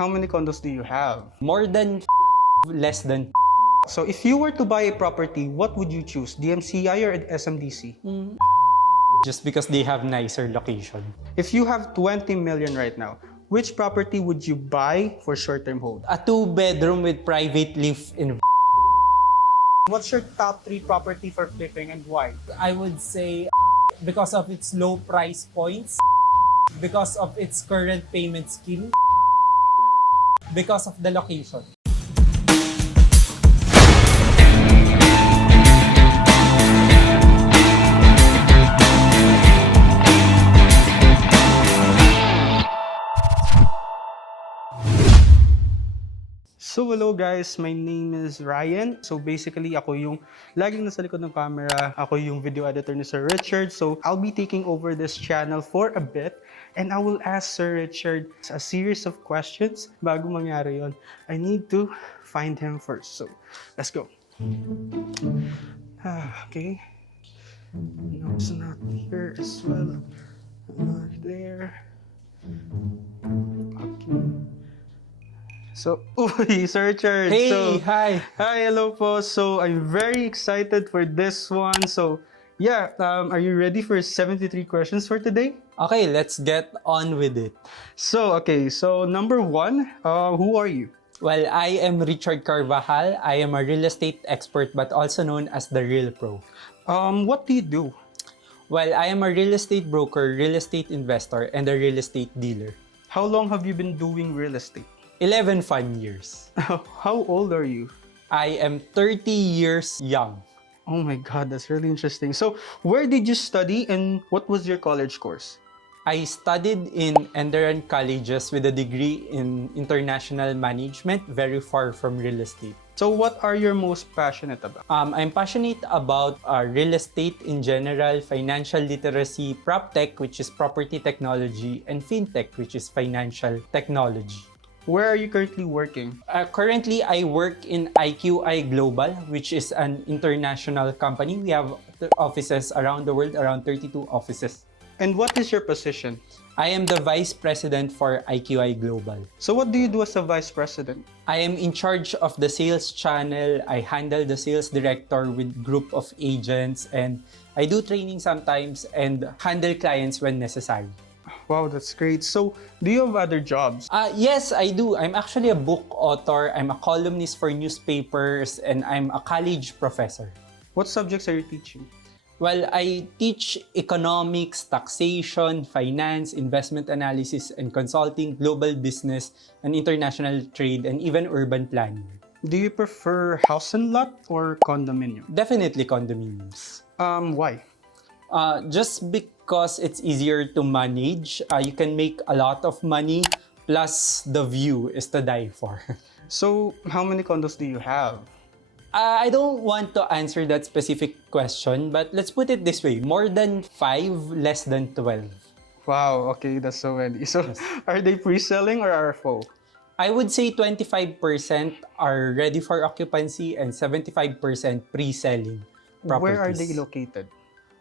how many condos do you have? More than less than. So if you were to buy a property, what would you choose? DMCI or SMDC? Just because they have nicer location. If you have 20 million right now, which property would you buy for short-term hold? A 2-bedroom with private live in. What's your top 3 property for flipping and why? I would say because of its low price points, because of its current payment scheme, because of the location. So hello guys, my name is Ryan. So basically ako yung laging nasa likod ng camera. Ako yung video editor ni Sir Richard. So I'll be taking over this channel for a bit and I will ask Sir Richard a series of questions. Bago mangyari yon, I need to find him first. So let's go. Okay. No, it's not here as well. Not there. Okay. So, uy, Sir Richard. Hey, so, hi. Hi, hello po. So, I'm very excited for this one. So, yeah, are you ready for 73 questions for today? Okay, let's get on with it. So, okay, so number 1, who are you? Well, I am Richard Carvajal. I am a real estate expert but also known as the Real Pro. What do you do? Well, I am a real estate broker, real estate investor, and a real estate dealer. How long have you been doing real estate? 11 fun years. How old are you? I am 30 years young. Oh my God, that's really interesting. So, where did you study and what was your college course? I studied in Enderun colleges with a degree in international management, very far from real estate. So, what are you most passionate about? I'm passionate about real estate in general, financial literacy, PropTech, which is property technology, and FinTech, which is financial technology. Where are you currently working? Currently, I work in IQI Global, which is an international company. We have offices around the world, around 32 offices. And what is your position? I am the Vice President for IQI Global. So what do you do as a Vice President? I am in charge of the sales channel. I handle the sales director with group of agents, and I do training sometimes and handle clients when necessary. Wow, that's great. So, do you have other jobs? Yes, I do. I'm actually a book author. I'm a columnist for newspapers, and I'm a college professor. What subjects are you teaching? Well, I teach economics, taxation, finance, investment analysis, and consulting, global business, and international trade, and even urban planning. Do you prefer house and lot or condominium? Definitely condominiums. Why? Just because it's easier to manage, you can make a lot of money, plus the view is to die for. So, how many condos do you have? I don't want to answer that specific question, but let's put it this way. More than 5, less than 12. Wow, okay, that's so many. So, Yes. Are they pre-selling or RFO? I would say 25% are ready for occupancy and 75% pre-selling properties. Where are they located?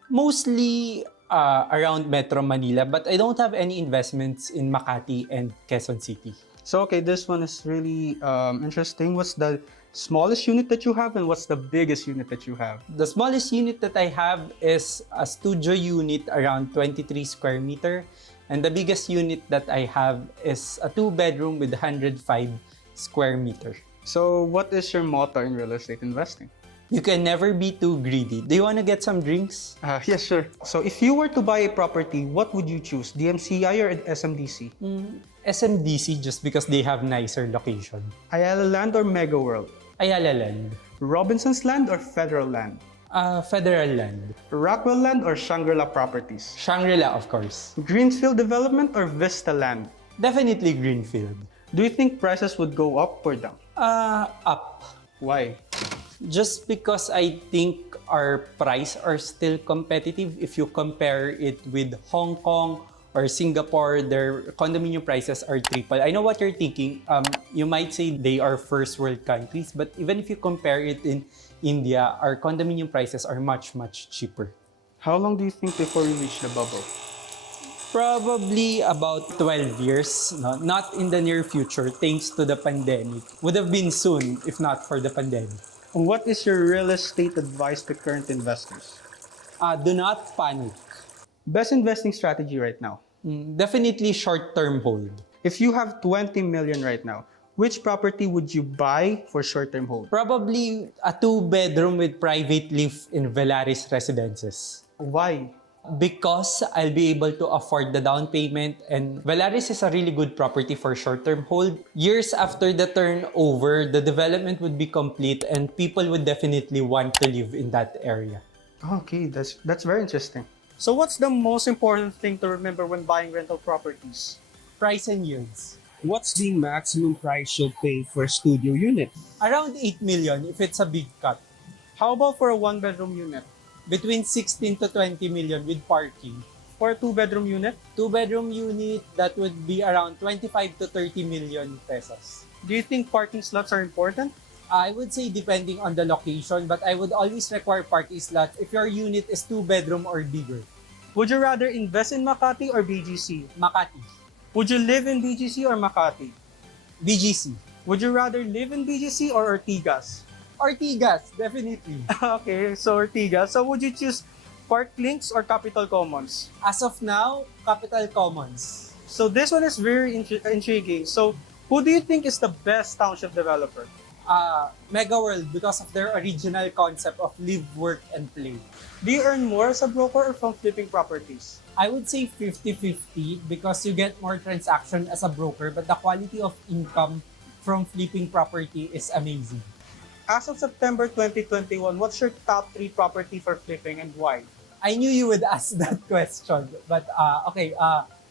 Mostly around Metro Manila, but I don't have any investments in Makati and Quezon City. So, okay, this one is really interesting. What's the smallest unit that you have and what's the biggest unit that you have? The smallest unit that I have is a studio unit around 23 square meter, and the biggest unit that I have is a 2-bedroom with 105 square meter. So, what is your motto in real estate investing? You can never be too greedy. Do you want to get some drinks? Yes, sure. So, if you were to buy a property, what would you choose? DMCI or SMDC? SMDC, just because they have nicer location. Ayala Land or Mega World? Ayala Land. Robinson's Land or Federal Land? Federal Land. Rockwell Land or Shangri-La Properties? Shangri-La, of course. Greenfield Development or Vista Land? Definitely Greenfield. Do you think prices would go up or down? Up. Why? Just because I think our price are still competitive. If you compare it with Hong Kong or Singapore, their condominium prices are triple. I know what you're thinking. You might say they are first world countries, but even if you compare it in India, our condominium prices are much, much cheaper. How long do you think before we reach the bubble? Probably about 12 years, no? Not in the near future, thanks to the pandemic. Would have been soon if not for the pandemic. What is your real estate advice to current investors? Do not panic. Best investing strategy right now. Definitely short-term hold. If you have 20 million right now, which property would you buy for short-term hold? Probably a 2-bedroom with private live in Velaris residences. Why? Because I'll be able to afford the down payment, and Velaris is a really good property for short-term hold. Years after the turnover, the development would be complete and people would definitely want to live in that area. Okay, that's very interesting. So what's the most important thing to remember when buying rental properties? Price and yields. What's the maximum price you'll pay for a studio unit? Around 8 million if it's a big cut. How about for a one-bedroom unit? Between 16 to 20 million with parking. For a two-bedroom unit? 2-bedroom unit, that would be around 25 to 30 million pesos. Do you think parking slots are important? I would say depending on the location, but I would always require parking slots if your unit is 2-bedroom or bigger. Would you rather invest in Makati or BGC? Makati. Would you live in BGC or Makati? BGC. Would you rather live in BGC or Ortigas? Ortigas, definitely. Okay, so Ortigas. So would you choose Park Links or Capital Commons? As of now, Capital Commons. So this one is very intriguing. So who do you think is the best township developer? Mega World, because of their original concept of live, work, and play. Do you earn more as a broker or from flipping properties? I would say 50-50 because you get more transaction as a broker, but the quality of income from flipping property is amazing. As of September 2021, what's your top 3 property for flipping and why? I knew you would ask that question, but okay.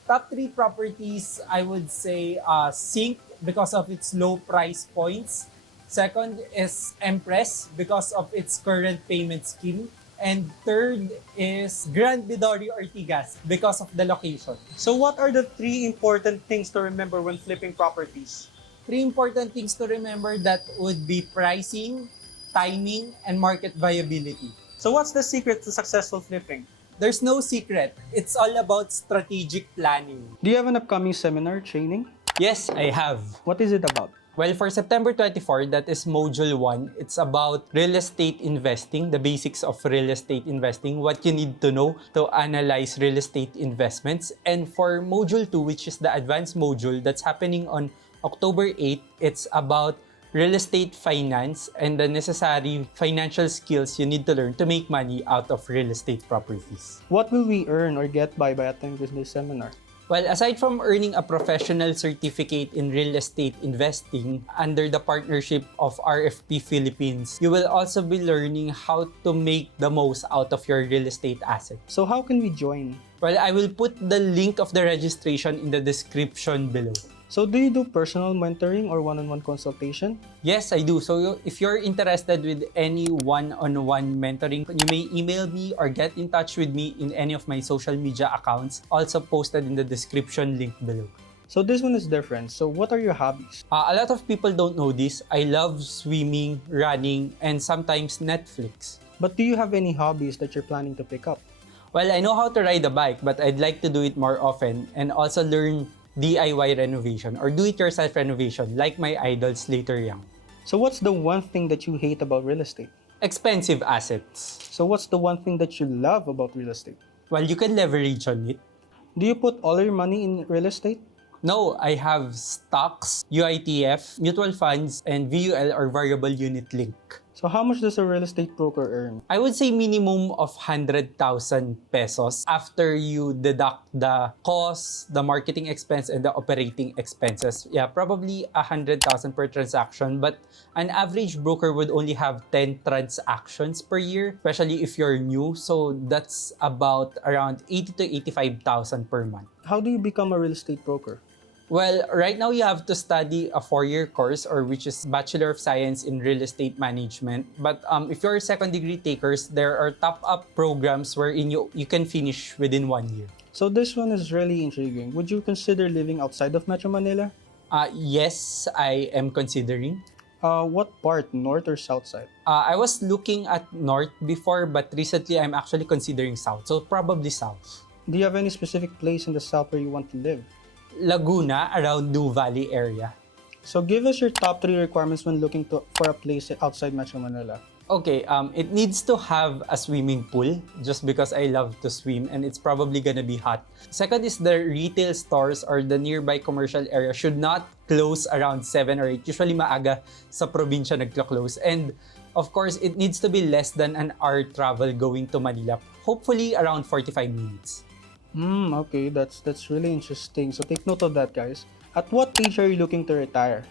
Top 3 properties, I would say Sync because of its low price points. Second is Empress because of its current payment scheme. And third is Grand Vidori Ortigas because of the location. So what are the 3 important things to remember when flipping properties? 3 important things to remember that would be pricing, timing, and market viability. So what's the secret to successful flipping? There's no secret. It's all about strategic planning. Do you have an upcoming seminar training? Yes, I have. What is it about? Well, for September 24, that is Module 1. It's about real estate investing, the basics of real estate investing, what you need to know to analyze real estate investments. And for Module 2, which is the advanced module that's happening on October 8, it's about real estate finance and the necessary financial skills you need to learn to make money out of real estate properties. What will we earn or get by attending this seminar? Well, aside from earning a professional certificate in real estate investing under the partnership of RFP Philippines, you will also be learning how to make the most out of your real estate asset. So how can we join? Well, I will put the link of the registration in the description below. So do you do personal mentoring or one-on-one consultation? Yes, I do. So if you're interested with any one-on-one mentoring, you may email me or get in touch with me in any of my social media accounts, also posted in the description link below. So this one is different. So what are your hobbies? A lot of people don't know this. I love swimming, running, and sometimes Netflix. But do you have any hobbies that you're planning to pick up? Well, I know how to ride a bike, but I'd like to do it more often and also learn DIY renovation or do-it-yourself renovation like my idol Slater Young. So what's the one thing that you hate about real estate? Expensive assets. So what's the one thing that you love about real estate? Well, you can leverage on it. Do you put all your money in real estate? No, I have stocks, UITF, mutual funds, and VUL or variable unit link. So how much does a real estate broker earn? I would say minimum of 100,000 pesos after you deduct the costs, the marketing expense, and the operating expenses. Yeah, probably 100,000 per transaction, but an average broker would only have 10 transactions per year, especially if you're new. So that's about around 80 to 85,000 per month. How do you become a real estate broker? Well, right now you have to study a 4-year course or which is Bachelor of Science in Real Estate Management. But if you're second degree takers, there are top-up programs wherein you can finish within 1 year. So this one is really intriguing. Would you consider living outside of Metro Manila? Yes, I am considering. What part, north or south side? I was looking at north before, but recently I'm actually considering south. So probably south. Do you have any specific place in the South where you want to live? Laguna, around New Valley area. So give us your top 3 requirements when looking for a place outside Metro Manila. Okay, it needs to have a swimming pool just because I love to swim and it's probably gonna be hot. Second is the retail stores or the nearby commercial area should not close around 7 or 8. Usually maaga sa probinsya nagka-close. And of course, it needs to be less than an hour travel going to Manila. Hopefully around 45 minutes. Okay, that's really interesting. So take note of that, guys. At what age are you looking to retire?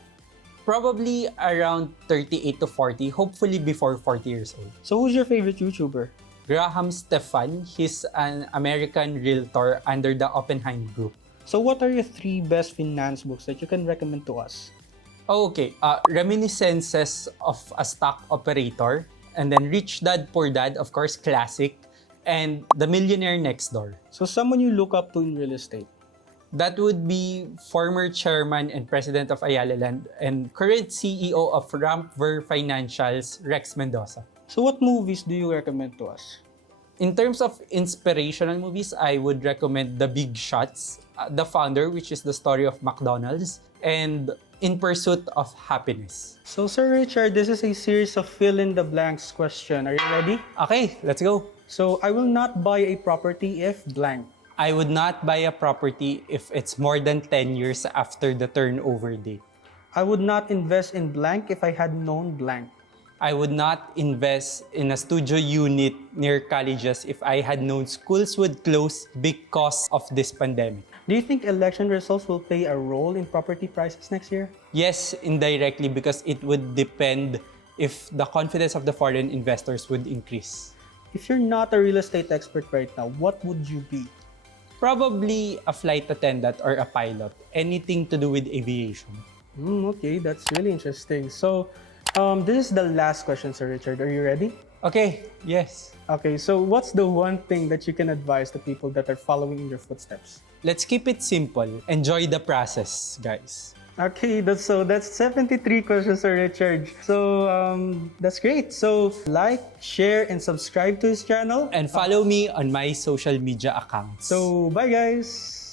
Probably around 38 to 40, hopefully before 40 years old. So who's your favorite YouTuber? Graham Stefan, he's an American realtor under the Oppenheim Group. So what are your 3 best finance books that you can recommend to us? Okay, Reminiscences of a Stock Operator, and then Rich Dad Poor Dad, of course, classic, and The Millionaire Next Door. So someone you look up to in real estate. That would be former chairman and president of Ayala Land and current CEO of Rampver Financials, Rex Mendoza. So what movies do you recommend to us? In terms of inspirational movies, I would recommend The Big Shots, The Founder, which is the story of McDonald's, and In Pursuit of Happiness. So Sir Richard, this is a series of fill-in-the-blanks question. Are you ready? Okay, let's go. So I will not buy a property if blank. I would not buy a property if it's more than 10 years after the turnover date. I would not invest in blank if I had known blank. I would not invest in a studio unit near colleges if I had known schools would close because of this pandemic. Do you think election results will play a role in property prices next year? Yes, indirectly because it would depend if the confidence of the foreign investors would increase. If you're not a real estate expert right now, what would you be? Probably a flight attendant or a pilot. Anything to do with aviation. Okay, that's really interesting. So, this is the last question, Sir Richard. Are you ready? Okay, yes. Okay, so what's the one thing that you can advise to people that are following in your footsteps? Let's keep it simple. Enjoy the process, guys. Okay, that's 73 questions, Sir Richard. So, that's great. So, like, share, and subscribe to his channel. And follow me on my social media accounts. So, bye guys!